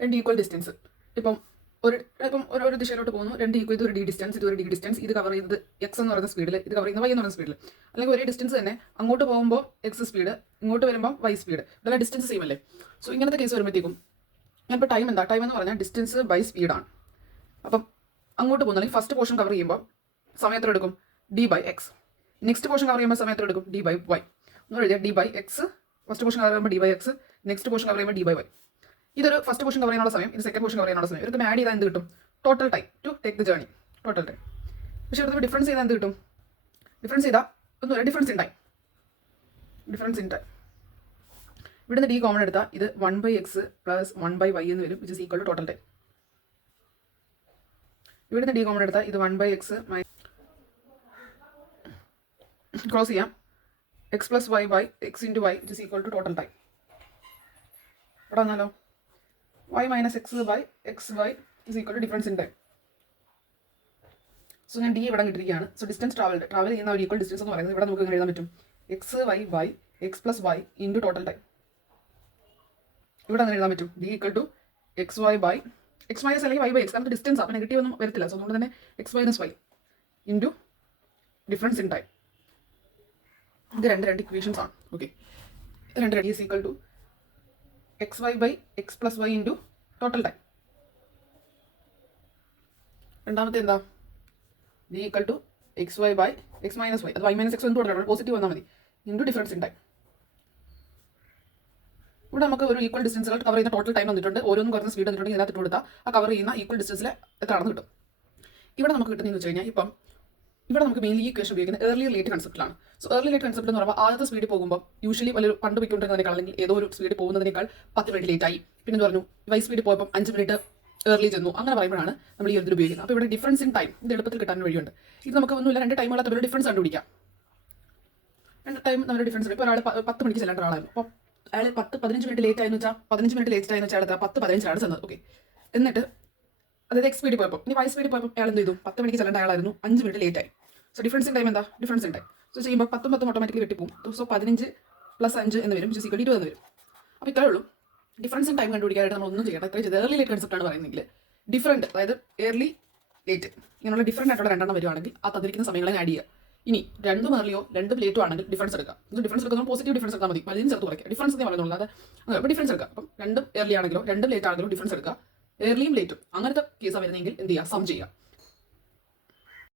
രണ്ട് equal distance ഇപ്പം ഒരു ദിശയിലോട്ട് പോകുന്നു, രണ്ട് ഈക്വൽ, ഇതൊരു ഡി ഡിസ്റ്റൻസ്, ഇതൊരു ഡി ഡിസ്റ്റൻസ്, ഇത് കവർ ചെയ്യുന്നത് എക്സ് എന്ന് പറയുന്ന സ്പീഡിൽ, ഇത് കവർ ചെയ്യുന്നത് വൈ എന്ന് പറയുന്ന സ്പീഡിൽ, അല്ലെങ്കിൽ ഒരേ ഡിസ്റ്റൻസ് തന്നെ അങ്ങോട്ട് പോകുമ്പോൾ എക്സ് സ്പീഡ്, ഇങ്ങോട്ട് വരുമ്പോൾ വൈ സ്പീഡ്, ഇതെല്ലാം ഡിസ്റ്റൻസ് സെയിം അല്ലേ. സോ ഇങ്ങനത്തെ കേസ് വരുമ്പോഴത്തേക്കും ഇപ്പോൾ ടൈം എന്താ, ടൈം എന്ന് പറഞ്ഞാൽ ഡിസ്റ്റൻസ് ബൈ സ്പീഡാണ്. അപ്പം അങ്ങോട്ട് പോകുന്ന അല്ലെങ്കിൽ ഫസ്റ്റ് പോർഷൻ കവർ ചെയ്യുമ്പോൾ സമയത്തിൽ എടുക്കും D by X, next portion cover ചെയ്യുമ്പോൾ സമയത്തിൽ എടുക്കും ഡി ബൈ വൈ. ഒന്ന് എഴുതിയാൽ D by X, first portion cover ചെയ്യുമ്പോൾ D by X, next portion cover ചെയ്യുമ്പോൾ ഡി ബൈ വൈ. ഇതൊരു ഫസ്റ്റ് പോർഷൻ കവർ ചെയ്യാനുള്ള സമയം, ഇത് സെക്കൻഡ് പോർഷൻ കവർ ചെയ്യാനുള്ള സമയം. ഇവർക്ക് ആഡ് ചെയ്താൽ എന്ത് കിട്ടും? Total time to take the journey, total time. പക്ഷേ ഇവിടുത്തെ ഡിഫറൻസ് ചെയ്താൽ എന്ത് കിട്ടും? ഡിഫറൻസ് ചെയ്താൽ ഒന്നുമില്ല, difference in time, difference in time. ഇവിടുന്ന് ഡി കോമൺ എടുത്താൽ ഇത് 1/x പ്ലസ് 1/y എന്ന് വരും, which is equal to total time. ഇവിടുന്ന് ഡി കോമൺ എടുത്താൽ ഇത് 1/x ക്രോസ് ചെയ്യാം, X plus Y by X into Y which is equal to total time. ഇവിടെ വന്നാലോ y minus X by X Y is equal to difference in time. So ഞാൻ D ഇവിടെ കിട്ടിയിരിക്കുകയാണ്. So distance travel ചെയ്യുന്ന ഒരു equal distance എന്ന് പറയുന്നത് ഇവിടെ നമുക്ക് എഴുതാൻ പറ്റും X Y by X plus Y into total time. ഇവിടെ അങ്ങനെ എഴുതാൻ പറ്റും D equal to X Y by X minus അല്ലെങ്കിൽ വൈ ബൈ എക്സ്, നമുക്ക് ഡിസ്റ്റൻസ് അപ്പോൾ നെഗറ്റീവ് ഒന്നും വരത്തില്ല. സോ അതുകൊണ്ട് തന്നെ X minus Y into difference in time. ഇത് രണ്ട് ഇക്വേഷൻസ് ആണ്. ഓക്കെ, രണ്ട് is equal to X Y by X plus Y into total time. രണ്ടാമത്തെ എന്താ? D equal to X Y by X minus Y, അത് Y minus X എന്ത് കൊടുക്കണം, positive വന്നാൽ മതി, ഇൻറ്റു ഡിഫറൻസ് ഇൻ ടൈം. ഇവിടെ നമുക്ക് ഒരു ഈക്വൽ ഡിസ്റ്റൻസുകൾ കവർ ചെയ്യുന്ന ടോട്ടൽ ടൈം വന്നിട്ടുണ്ട്. ഓരോന്നും കുറഞ്ഞ സ്പീഡ് വന്നിട്ടുണ്ട്. ഇതിനകത്ത് ഇട്ട് കൊടുത്താൽ ആ കവർ ചെയ്യുന്ന ഈക്വൽ ഡിസ്റ്റൻസിൽ എത്രയാണെന്ന് കിട്ടും. ഇവിടെ നമുക്ക് കിട്ടുന്നതെന്ന് വെച്ച് കഴിഞ്ഞാൽ ഇപ്പം ഇവിടെ നമുക്ക് മെയിൻലി ഈ ഇക്വേഷൻ ഉപയോഗിക്കുന്നത് ഏർലി ലേറ്റ് കൺസെപ്റ്റിലാണ്. സോ ഏർലി ലേറ്റ് കൺസെപ്റ്റ് എന്ന് പറയുമ്പോൾ ആദ്യത്തെ സ്പീഡിൽ പോകുമ്പോൾ യൂഷ്വലി വലിയ പണ്ട് പോയിക്കൊണ്ടിരുന്നതിനേക്കാൾ അല്ലെങ്കിൽ ഏതോ ഒരു സ്പീഡിൽ പോകുന്നതിനേക്കാൾ 10 മിനിറ്റ് ലേറ്റ് ആയി, പിന്നെ പറഞ്ഞു വൈ സ്പീഡിൽ പോയപ്പോൾ 5 മിനിറ്റ് ഏർലി ചെന്നു, അങ്ങനെ പറയുമ്പോഴാണ് നമ്മൾ ഈ ഒരു ഉപയോഗിക്കുന്നത്. അപ്പോൾ ഇവിടെ ഡിഫറൻസ് ഇൻ ടൈം ഇത് എളുപ്പത്തിൽ കിട്ടാൻ വഴിയുണ്ട്. ഇത് നമുക്ക് ഒന്നുമില്ല, രണ്ട് ടൈമുള്ള തമ്മിലുള്ള ഡിഫറൻസ് കണ്ടുപിടിക്കാം. രണ്ട് ടൈം നമ്മുടെ ഡിഫറൻസ് ഉണ്ട്. ഇപ്പോൾ ഒരാൾ 10 മണിക്ക് ചെല്ലേണ്ട ഒരാളായിരുന്നു, അപ്പോൾ അയാൾ 10-15 മിനിറ്റ് ലേറ്റ് ആയെന്ന് വെച്ചാൽ 15 മിനിറ്റ് ലേറ്റ് ആയെന്ന് വെച്ചാൽ 10-15 ചെന്നത്. ഓക്കെ, എന്നിട്ട് അതായത് എക്സ് സ്പീഡിൽ പോയപ്പോൾ ഇനി വൈ സ്പീഡിൽ പോയപ്പോൾ അയാൾ എന്ത് ചെയ്തു? 10 മണിക്ക് ചെല്ലേണ്ട ആളായിരുന്നു, 5 മിനിറ്റ് ലേറ്റ് ആയി. സോ ഡിഫറൻസ് ഇൻ ടൈം എന്താ? Difference in time. സോ ചെയ്യുമ്പോൾ 10 ഓട്ടോമാറ്റിക്കലി വെട്ടിപ്പോകും. സോ 15 + 5 എന്ന് വരും, വിച്ച് ഈക്വൽ ടു 20 എന്ന് വരും. അപ്പോൾ ഇത്രയേ ഉള്ളൂ. ഡിഫറൻസ് ഇൻ ടൈം കണ്ടുപിടിക്കാനായിട്ട് നമ്മൾ ഒന്നും ചെയ്യണം. ഇത്രയും ചെയ്ത് ഏർലി ലേറ്റ് കൺസെപ്റ്റ് ആണ് പറയുന്നതെങ്കിൽ ഡിഫറൻറ്റ്, അതായത് ഏർലി ലേറ്റ് ഇങ്ങനെയുള്ള ഡിഫറൻറ്റ് ആയിട്ടുള്ള രണ്ടെണ്ണം വരുവാണെങ്കിൽ ആ തന്നിരിക്കുന്ന സമയങ്ങളെ ആഡ് ചെയ്യുക. ഇനി രണ്ടും ഏർലിയോ രണ്ടും ലേറ്റോ ആണെങ്കിൽ ഡിഫറൻസ് എടുക്കുക. ഡിഫറൻസ് എടുക്കുന്നത് പോസിറ്റീവ് ഡിഫറൻസ് എടുത്താൽ മതി, അതിന് ചേർത്ത് കുറയ്ക്കുക. ഡിഫറൻസ് എന്ന് പറയുന്നത് അല്ലാതെ അപ്പോൾ ഡിഫറൻസ് എടുക്കുക. അപ്പം രണ്ടും ഏർലി ആണെങ്കിലോ രണ്ടും ലേറ്റ് ആണെങ്കിലോ ഡിഫറൻസ് എടുക്കുക. ഏർലിയും ലേറ്റും അങ്ങനത്തെ കേസാണ് വരുന്നതെങ്കിൽ എന്ത് ചെയ്യുക? സം ചെയ്യുക.